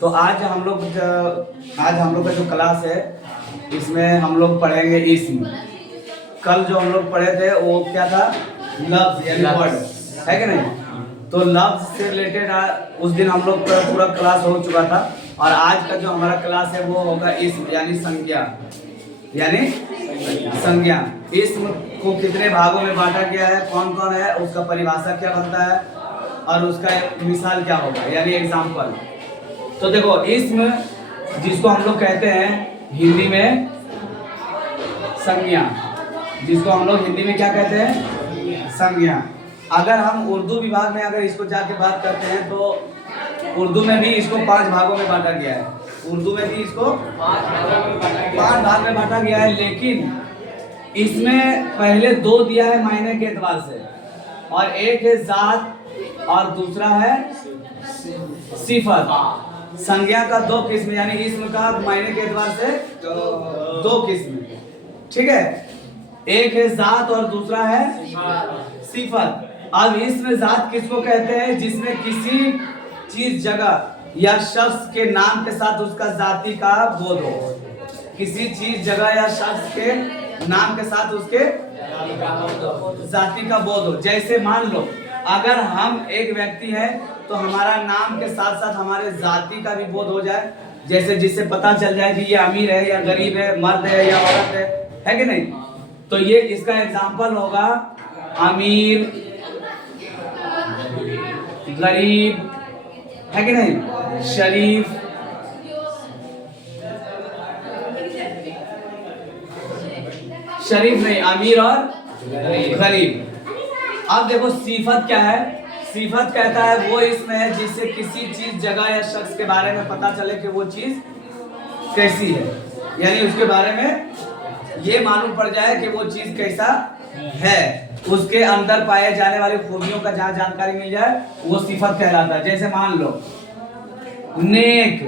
तो आज हम लोग का जो क्लास है इसमें हम लोग पढ़ेंगे इस्म। कल जो हम लोग पढ़े थे वो क्या था, लफ्ज यानी वर्ड, है कि नहीं। तो लफ्ज से रिलेटेड उस दिन हम लोग का पूरा क्लास हो चुका था, और आज का जो हमारा क्लास है वो होगा इस्म यानी संज्ञा, यानी संज्ञा। इस्म को कितने भागों में बांटा गया है, कौन कौन है, उसका परिभाषा क्या बनता है और उसका मिसाल क्या होगा यानी एग्जाम्पल। तो देखो इस्म जिसको हम लोग कहते हैं हिंदी में संज्ञा, जिसको हम लोग हिंदी में क्या कहते हैं, संज्ञा। अगर हम उर्दू विभाग में अगर इसको जाके बात करते हैं तो उर्दू में भी इसको 5 भागों में बांटा गया है। उर्दू में भी इसको 5 भाग में बांटा गया है, लेकिन इसमें पहले 2 दिया है मायने के एतबार से, और एक है जात और दूसरा है सिफत। संज्ञा का 2 किस्म यानी इस्म का मायने के एतबार से 2 किस्म, ठीक है। एक है जात और दूसरा है सिफत। अब इसमें जात किसको कहते हैं, जिसमें किसी चीज जगह या शख्स के नाम के साथ उसका जाति का बोध हो। किसी चीज जगह या शख्स के नाम के साथ उसके जाति का बोध हो। जैसे मान लो अगर हम एक व्यक्ति हैं तो हमारा नाम के साथ साथ हमारे जाति का भी बोध हो जाए, जैसे जिससे पता चल जाए कि ये अमीर है या गरीब है, मर्द है या औरत है कि नहीं। तो ये इसका एग्जाम्पल होगा अमीर, गरीब, है कि नहीं, शरीफ, शरीफ नहीं, अमीर और गरीब। अब देखो सिफत क्या है। सिफत कहता है वो इसमें है जिससे किसी चीज जगह या शख्स के बारे में पता चले कि वो चीज कैसी है, यानी उसके बारे में ये मालूम पड़ जाए कि वो चीज कैसा है, उसके अंदर पाए जाने वाली खूबियों का जहां जानकारी मिल जाए वो सिफत कहलाता है। जैसे मान लो नेक,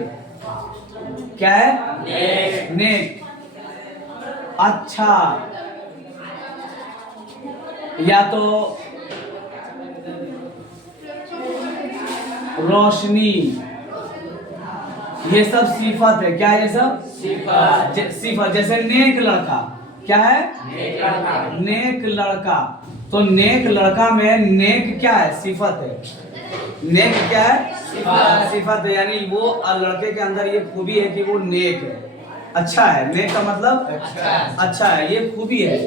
क्या है, नेक, अच्छा, या तो रोशनी, ये सब सिफत है। क्या है ये सब सिफत। जैसे नेक लड़का, क्या है, नेक लड़का। तो नेक लड़का में नेक क्या है, सिफत है। नेक क्या है, सिफत है, यानी वो लड़के के अंदर ये खूबी है कि वो नेक है, अच्छा है। नेक का मतलब अच्छा है, ये खूबी है।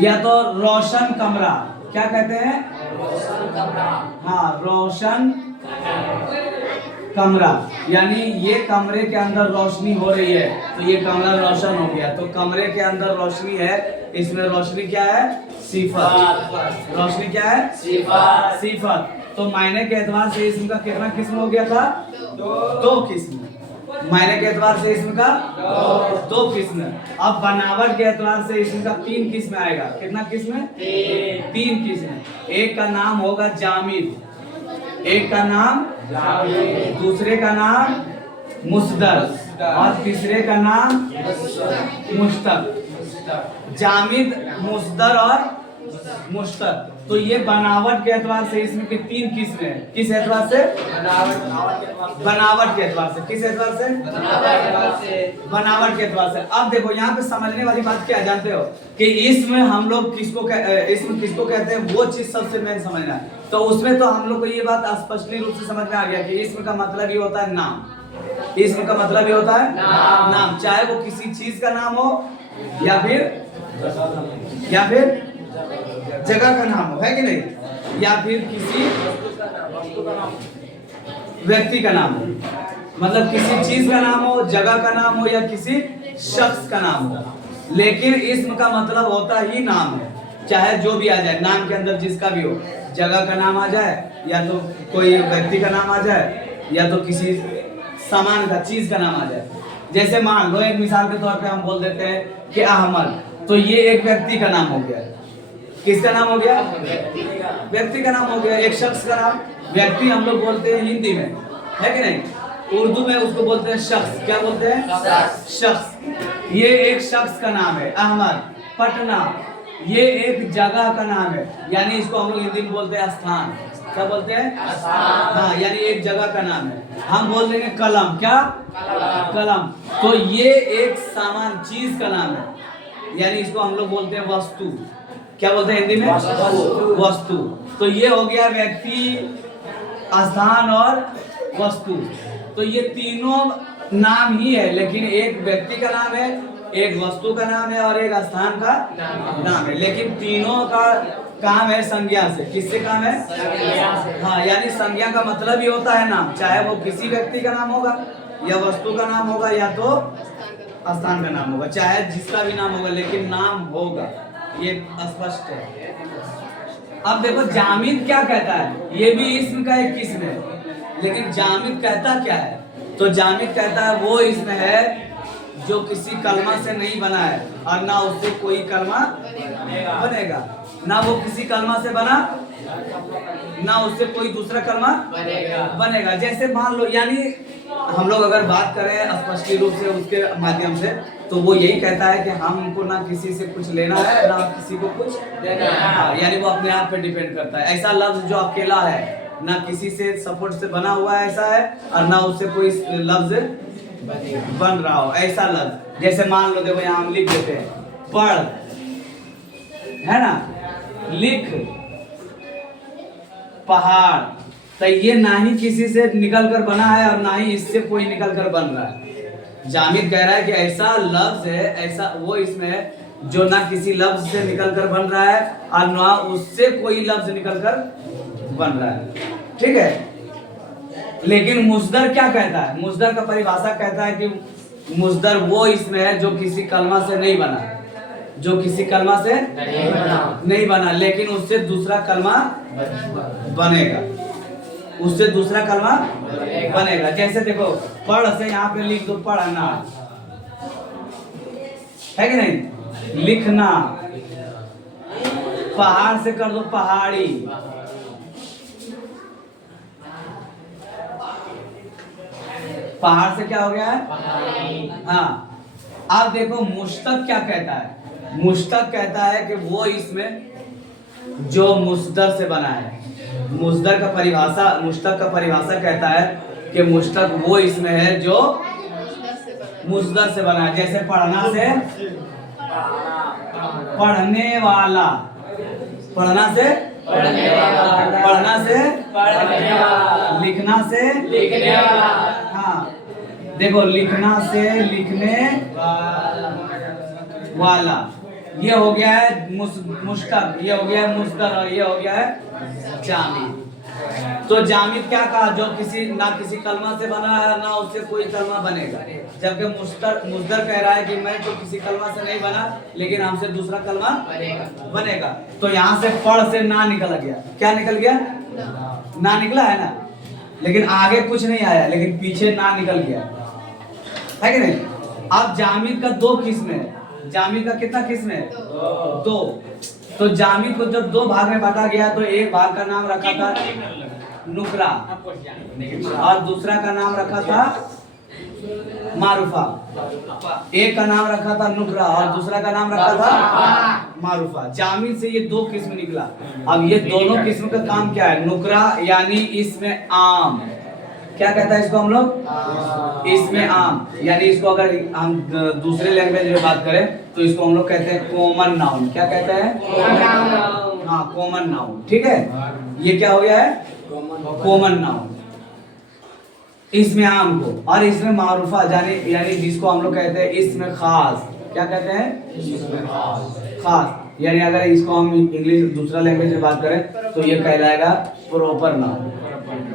या तो रोशन कमरा, क्या कहते हैं, हाँ, रोशन कमरा, यानी ये कमरे के अंदर रोशनी हो रही है तो ये कमरा रोशन हो गया। तो कमरे के अंदर रोशनी है, इसमें रोशनी क्या है, सिफत। रोशनी क्या है, सिफत। तो मायने के एतबार से इसम का कितना किस्म हो गया था, 2 किस्म। मायने के एतबार से इसम का 2 किस्म। अब बनावट के एतबार से इसम का 3 किस्म आएगा। कितना किस्म, 3 किस्म। एक का नाम होगा जामिद, एक का नाम दूसरे का नाम मुस्दर और तीसरे का नाम मुश्तक। जामिद, मुस्दर और मुश्तक। तो ये बनावट के एतबार से इसमें की 3 किस्में हैं। किस एतबार से, बनावट के एतबार से। किस एतबार से, बनावट के एतबार से। अब देखो यहाँ पे समझने वाली बात क्या जानते हो कि इसमें हम लोग इसमें किसको कहते हैं, वो चीज सबसे मेन समझना है। तो उसमें तो हम लोग को ये बात स्पष्ट रूप से समझ में आ गया कि इसमें का मतलब ये होता है नाम। इसमें का मतलब ये होता है नाम, चाहे वो किसी चीज का नाम हो या फिर जगह का नाम हो, है कि नहीं, या फिर किसी व्यक्ति का नाम हो। मतलब किसी चीज का नाम हो, जगह का नाम हो या किसी शख्स का नाम हो। लेकिन इस्म का मतलब होता ही नाम है, चाहे जो भी आ जाए नाम के अंदर, जिसका भी हो, जगह का नाम आ जाए या तो कोई व्यक्ति का नाम आ जाए या तो किसी सामान का, चीज का नाम आ जाए। जैसे मान लो एक मिसाल के तौर पे हम बोल देते हैं कि अहमद, तो ये एक व्यक्ति का नाम हो गया। किसका नाम हो गया, व्यक्ति का नाम हो गया, एक शख्स का नाम। व्यक्ति हम लोग बोलते हैं हिंदी में, है कि नहीं, उर्दू में उसको बोलते हैं शख्स। क्या बोलते हैं, शख्स। ये एक शख्स का नाम है अहमद। पटना, ये एक जगह का नाम है, यानी इसको हम लोग हिंदी में बोलते हैं स्थान। क्या बोलते हैं? हाँ, यानी एक जगह का नाम है। हम बोल देंगे कलम, क्या? कलम। तो ये एक सामान, चीज का नाम है, यानी इसको हम लोग बोलते हैं वस्तु। क्या बोलते हैं हिंदी में? वस्तु। तो ये हो गया व्यक्ति, स्थान और वस्तु। तो ये तीनों नाम ही है, लेकिन एक व्यक्ति का नाम है, एक वस्तु का नाम है और एक स्थान का नाम है, लेकिन तीनों का काम है संज्ञा से। किससे काम है? हाँ, यानी संज्ञा का मतलब ही होता है नाम, चाहे वो किसी व्यक्ति का नाम होगा या वस्तु का नाम होगा या तो स्थान का नाम होगा, चाहे जिसका भी नाम होगा, लेकिन नाम होगा, ये स्पष्ट है। अब देखो जामिद क्या कहता है, ये भी इस्म का एक किस्म है, लेकिन जामिद कहता क्या है? तो जामिद कहता है वो इस्म है जो किसी कलमा से नहीं बना है और ना उससे कोई कलमा बनेगा, ना वो किसी कलमा से बना, ना उससे कोई दूसरा कलमा बनेगा। जैसे मान लो, यानी हम लोग अगर बात करें स्पष्ट रूप से उसके माध्यम से, तो वो यही कहता है कि हमको ना किसी से कुछ लेना है ना किसी को कुछ देना है, यानी वो अपने आप पे डिपेंड करता है। ऐसा लफ्ज जो अकेला है, ना किसी से सपोर्ट से बना हुआ है ऐसा है, और ना उससे कोई लफ्ज बन रहा हो, ऐसा लफ्ज। जैसे मान लो, देखो यहाँ हम लिख देते हैं पढ़, है ना, लिख, पहाड़। तो ये ना ही किसी से निकल कर बना है और ना ही इससे कोई निकल कर बन रहा है। जामिद कह रहा है कि ऐसा लफ्ज है, ऐसा वो इसमें है जो ना किसी लफ्ज से निकल कर बन रहा है और ना उससे कोई लफ्ज निकल कर बन रहा है, ठीक है। लेकिन मुस्दर क्या कहता है? मुस्दर का परिभाषा कहता है कि मुस्दर वो इसमें है जो किसी कलमा से नहीं बना, जो किसी कलमा से नहीं बना, लेकिन उससे दूसरा कलमा बनेगा, उससे दूसरा कलमा बनेगा। जैसे देखो, पढ़ से यहाँ पे लिख दो पढ़ना, है कि नहीं? लिखना। पहाड़ से कर दो पहाड़ी, पहाड़ से क्या हो गया है? हाँ। अब देखो मुश्तक क्या कहता है? मुश्तक कहता है कि वो इसमें जो मुस्दर से बना है। मुस्दर का परिभाषा, मुश्तक का परिभाषा कहता है कि मुश्तक वो इसमें है जो मुस्दर से बना है। जैसे पढ़ना से पढ़ने वाला, पढ़ना से पढ़ने वाला, पढ़ना से पढ़ने वाला, लिखना से लिखने वाला। हाँ, देखो लिखना से लिखने वाला, ये हो गया है मुश्तक, ये हो गया है मुस्दर और ये हो गया है जामिद। तो जामिद क्या कहा? जो किसी ना किसी कलमा से बना है ना उससे कोई कलमा बनेगा। जबकि मुस्दर कह रहा है कि मैं तो किसी कलमा से नहीं बना, लेकिन हमसे दूसरा कलमा बनेगा। तो यहाँ से पढ़ से ना निकल गया, क्या निकल गया? ना निकला है ना, लेकिन आगे कुछ नहीं आया, लेकिन पीछे ना निकल गया, है कि नहीं? अब जामिद का दो किस्म है। जामिद का कितना किस्म है? दो। तो जामिद को जब दो भाग में बांटा गया तो एक भाग का नाम रखा था नुकरा और दूसरा का नाम रखा था मारूफा। एक का नाम रखा था नुकरा और दूसरा का नाम रखा था मारूफा। जामिद से ये दो किस्म निकला। अब ये दोनों किस्म का काम क्या है? नुकरा यानी इसमें आम, क्या कहता है इसको हम लोग? इसमें आम, यानी इसको अगर हम दूसरे लैंग्वेज में बात करें तो इसको हम लोग कहते हैं कॉमन नाउन। क्या कहते हैं? हाँ, कॉमन नाउन, ठीक है। ये क्या हो गया है? Common noun. इसमें आम को, और इसमें मारूफा यानी जिसको हम लोग कहते हैं इसमें खास। क्या कहते हैं? इसमें खास, यानी अगर इसको हम इंग्लिश दूसरा लैंग्वेज में बात करें तो ये कहलाएगा प्रॉपर नाउन।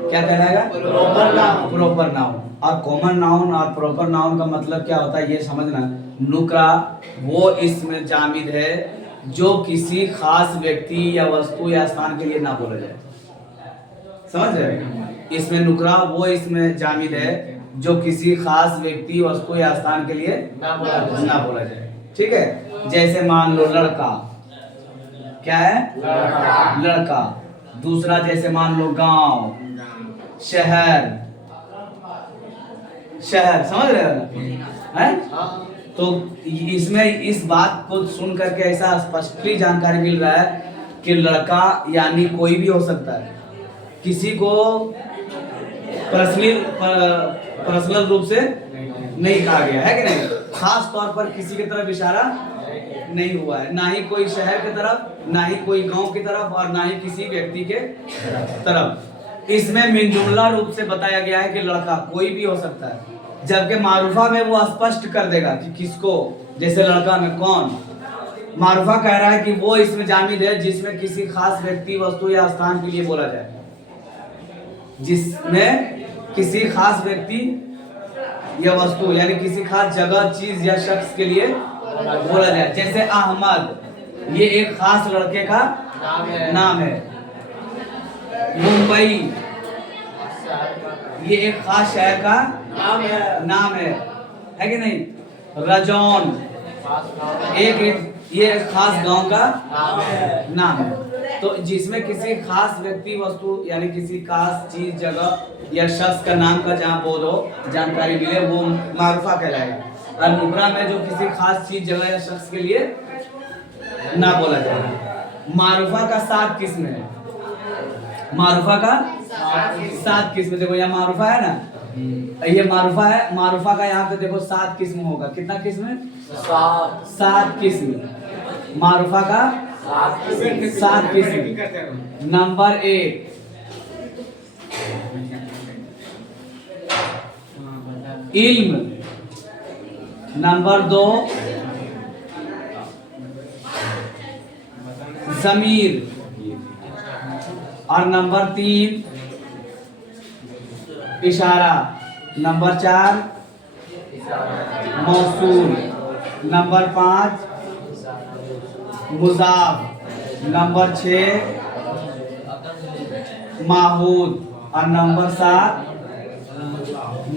क्या कहलाएगा? Proper noun. Proper noun. और कॉमन नाउन और प्रॉपर नाउन का मतलब क्या होता है ये समझना। नुकरा वो इसमें जामिद है जो किसी खास व्यक्ति या वस्तु या स्थान के लिए ना बोला जाए, समझ रहे? इसमें नुकरा वो इसमें जामिद है जो किसी खास व्यक्ति वस्तु या स्थान के लिए ना बोला जाए, ठीक है। जैसे मान लो लड़का, क्या है? लड़का। दूसरा जैसे मान लो गांव, शहर, शहर, समझ रहे हो हैं? तो इसमें इस बात को सुन करके ऐसा स्पष्टली जानकारी मिल रहा है कि लड़का यानी कोई भी हो सकता है, किसी को पर्सनल रूप से नहीं कहा गया है कि नहीं, खास तौर पर किसी की तरफ इशारा नहीं हुआ है, ना ही कोई शहर की तरफ, ना ही कोई गांव की तरफ, और ना ही किसी व्यक्ति के तरफ। इसमें मिन जुमला रूप से बताया गया है कि लड़का कोई भी हो सकता है, जबकि मारूफा में वो स्पष्ट कर देगा कि किसको, जैसे लड़का में कौन। मारूफा कह रहा है कि वो इसमें जामिद है जिसमें किसी खास व्यक्ति, वस्तु या स्थान के लिए बोला जाए, जिसमें किसी खास व्यक्ति या वस्तु यानी किसी खास जगह, चीज या शख्स के लिए बोला जाए। जैसे अहमद, ये एक खास लड़के का नाम है। मुंबई, ये एक खास शहर का नाम है कि नहीं। रजौन, ये एक खास गांव का नाम है। तो जिसमें किसी खास व्यक्ति, वस्तु यानी किसी खास चीज, जगह या शख्स का नाम का जहाँ बोध हो, जानकारी मिले, वो मारूफा कहलाएगा। और नुकरा में जो किसी खास चीज, जगह या शख्स के लिए ना बोला जाएगा। मारूफा का 7 किस्म है। मारूफा का 7 किस्म। देखो यहाँ मारूफा है ना, ये मारूफा है। मारूफा का यहाँ पे देखो 7 किस्म होगा। कितना किस्म है? 7 किस्म। मारूफा का 7 किस्म। नंबर 1, इल्म। नंबर 2, ज़मीर। और नंबर 3, इशारा। नंबर 4, मौसूल। नंबर 5, मुज़ाफ। नंबर 6, माहूद। और नंबर 7,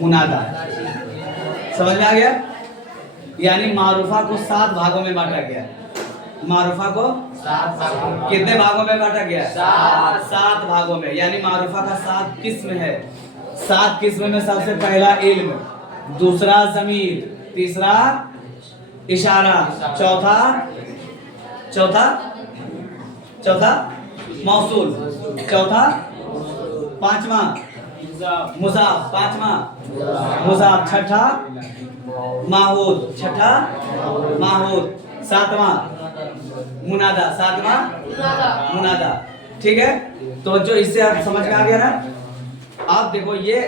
मुनादा। समझ में आ गया? यानी मारूफा को 7 भागों में बांटा गया। मारूफा को 7 भागों, कितने भागों में बांटा गया? 7 भागों में। यानी मारूफा का 7 किस्म है। 7 किस्म में सबसे पहला इल्म, दूसरा ज़मीर, तीसरा इशारा, चौथा मौसूल, चौथा, पांचवा मुज़ाफ, पांचवा मुज़ाफ, छठा माहूद, छठा माहूद, 7वां मुनादा, 7वां मुनादा। ठीक है, तो जो इससे आप समझ में आ गया ना। आप देखो ये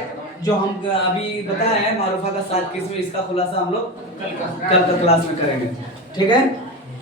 जो हम अभी बताए हैं मारूफा का 7 किस्म, इसका खुलासा हम लोग कल का क्लास में करेंगे। ठीक है।